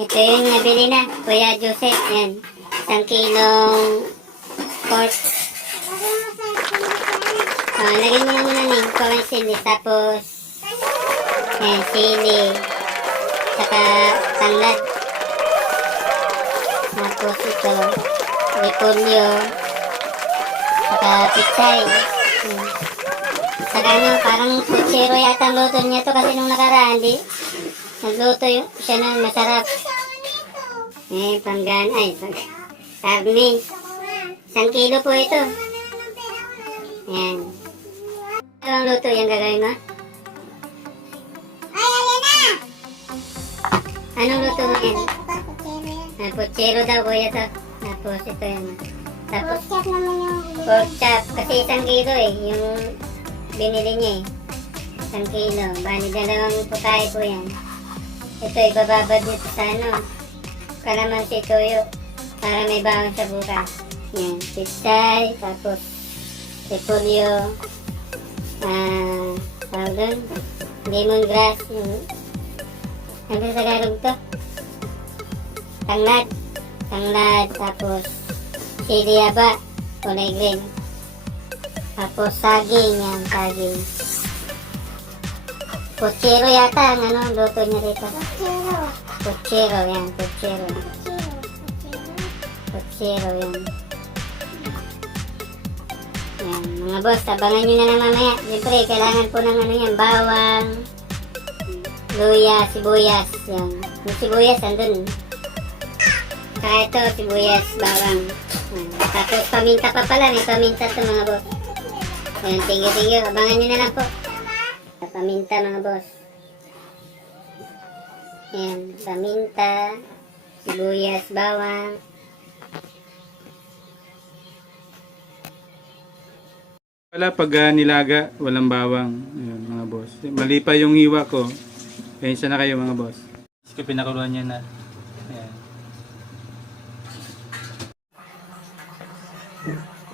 Ito yung nabili na, Kuya Joseph. Yan. 1 kilong pork. Lagyan mo na muna ng corn sili. Tapos, yan, sili. Saka tanglad. Tapos ito, repolyo. Saka pichay. Saka ano, parang kutsero yata ang luto niya to kasi nung nakaraan, di? Nagluto siya na masarap. Panggan, karne. 1 kilo po ito. Ayan. Anong luto yung gagawin mo? Anong luto mo yan? Putsero daw kuya to. Tapos ito yan. Tapos pork chop. Kasi 1 kilo yung binili niya 1 kilo. Bali 2 putay po yan. Ito ibababad nito sa kalamansi toyo. Para may bawang sa bukas. Yan. Pichay. Tapos repolyo. Tawag doon. Lemongrass. Ano sa Tagalog to? Tanglad. Tapos sili haba. Kulay green. Tapos saging. Yan, saging. Putsero yata ang luto niya dito. Putsero. Yan, putsero. Putsero, yan. Yan, mga boss, abangan nyo na lang mamaya. Siyempre, kailangan po ng yan, bawang, luya, sibuyas. Yan. Yung sibuyas, andun. Saka ito, sibuyas, bawang. Yan. Tapos paminta pa pala, may paminta ito mga boss. Yan, tingyo. Abangan nyo na lang po. Paminta mga boss. Yan, paminta, sibuyas, bawang. Wala pag nilaga, walang bawang. Ayan, mga boss. Mali pa yung hiwa ko. Pensya na kayo mga boss. Kasi pinakuluan niya na. Ayan.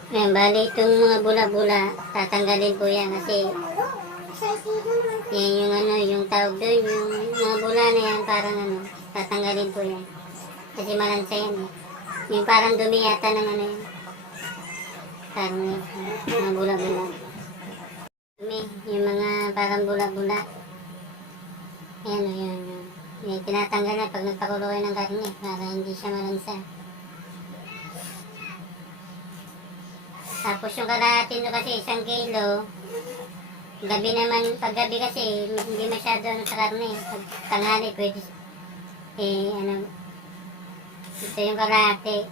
Ayan, bali itong mga bula-bula, tatanggalin po yan kasi yan yung tawag doon, yung mga bula na yan, parang tatanggalin po yan. Kasi malansa yan Yung parang dumi yata ng yan. Parang mga bula-bula. Dumi, yung mga parang bula-bula. Ayan yun. Yung tinatanggal na pag nagpakulo kayo ng karne para hindi siya malansa. Tapos yung kalahati nyo kasi 1 kilo. Gabi naman, pag gabi kasi hindi masyado sa karne. Pag tanghali pwede ito yung kalahati.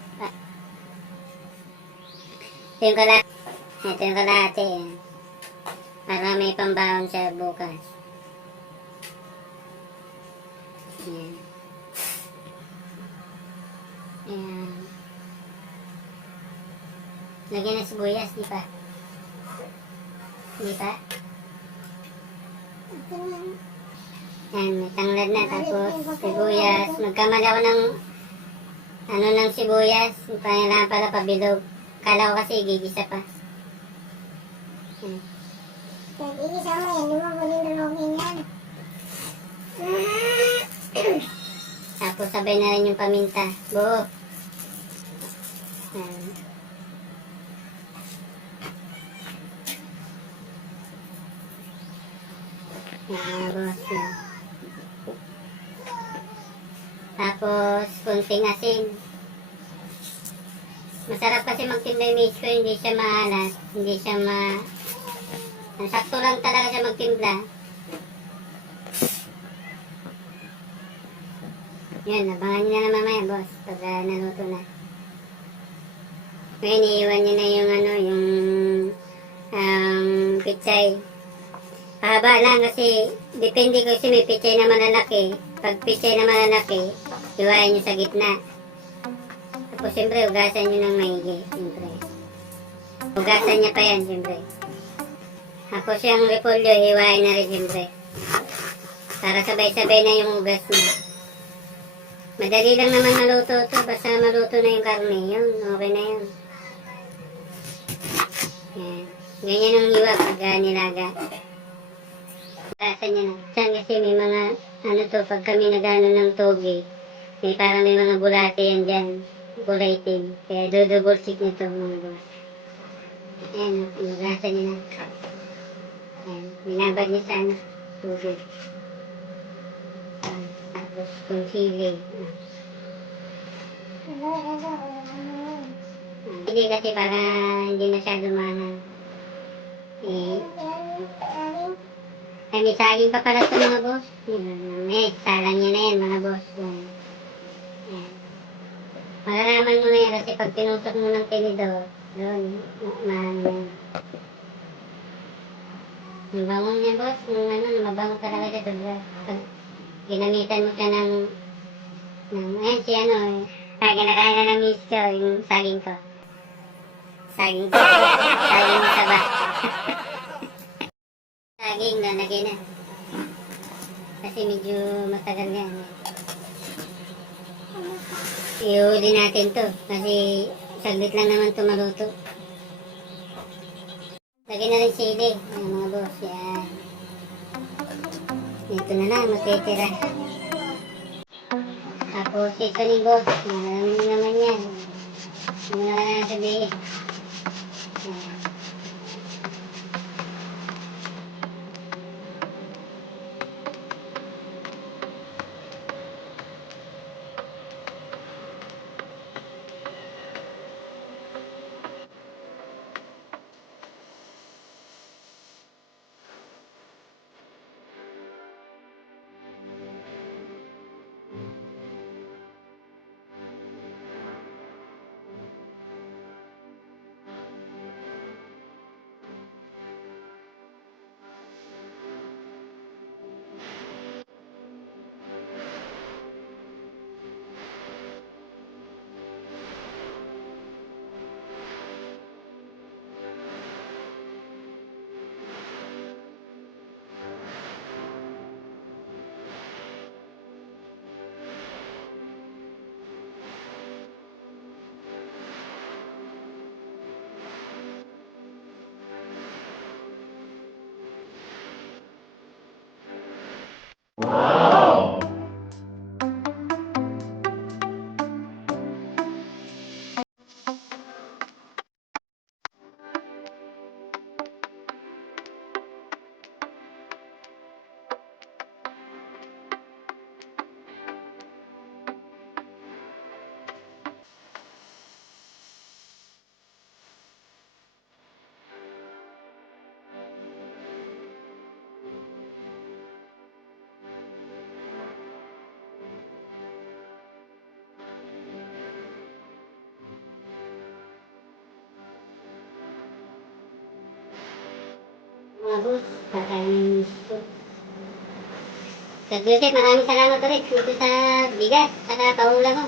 Ito yung kalahati. Para may pambawon siya bukas. Ayan. Ayan. Lagyan ng sibuyas, di pa? Di pa? Ayan, may tanglad na. Tapos sibuyas. Magkamali ako ng sibuyas. Kailangan pala pabilog. Kala ko kasi gigisa pa. Gigisa mo yan, lumabulin yan. Tapos sabay na rin yung paminta. Buo. Boss. Tapos kunting asin. Masarap kasi magtimpla yung miss ko, hindi siya maalat, hindi siya sakto lang talaga siya magtimpla. Yan, abangan nyo na lang mamaya, boss, pag naluto na. Ngayon, iiwan nyo na yung pichay. Pahaba lang kasi, depende kasi may pichay na malalaki. Pag pichay na malalaki, iwain nyo sa gitna. Tapos siyempre, ugasan nyo ng maigi. Siyempre. Ugasan niya pa yan, siyempre. Tapos yung repolyo, hiwain na rin, siyempre. Para sabay-sabay na yung ugas niya. Madali lang naman maluto ito. Basta maluto na yung karne. Yun, okay na yun. Yan. Ganyan ang hiwa pag nilaga. Ugasan niya na. Saan kasi may mga, pag kami nagano ng toge, May parang may mga bulate yan dyan. Kulay itim. Kaya double check nito mga boss. Ayan, inugasan niya na. Ayan, binabad niya sa ano, tubig. Tapos kung sili. Hindi kasi para hindi masyado mahal. Eh, ay may saging pa pala ito mga boss. Salang niya na yan mga boss. Ayan. Malalaman mo na yan kasi pag tinusok mo ng tinidor, doon, mahal na yan. Yung bango niya boss, yung ano, mabango talaga siya doon. Pag ginamitan mo siya ng ayan si ano, kinakain na ng miss ko, yung saging ko. Saging ko, saging saba. Saging na, lagay na. Kasi medyo matagal yan. Ihuli natin to, kasi saglit lang naman ito maluto. Lagay na rin sili, ayan mga boss, yan. Ito na lang, matitira. Tapos seasoning boss, marami mo naman yan. Ano na lang sabihin. Ayan. Mga boss, kakainin ito. Sir Joseph, maraming salamat ulit dito sa bigas, saka paula mo.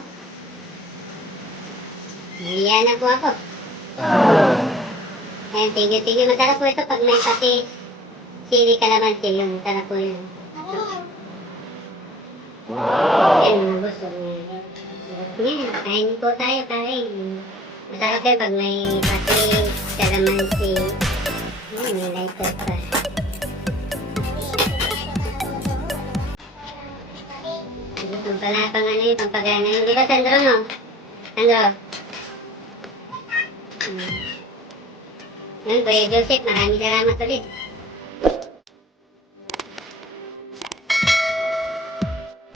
Hiya na po ako. Ayan, tingin. Masarap po ito pag may pati sili kalamansi yun. Masarap po yun. Ayan mga boss, yan, kain po tayo, kain. Masarap yun pag may pati kalamansi. Ayan, may lighter pa. Gusto pala pang ano yun, pampagana yun. Di ba, Sandro, no? Sandro? Yun, Kuya Joseph, maraming salamat ulit.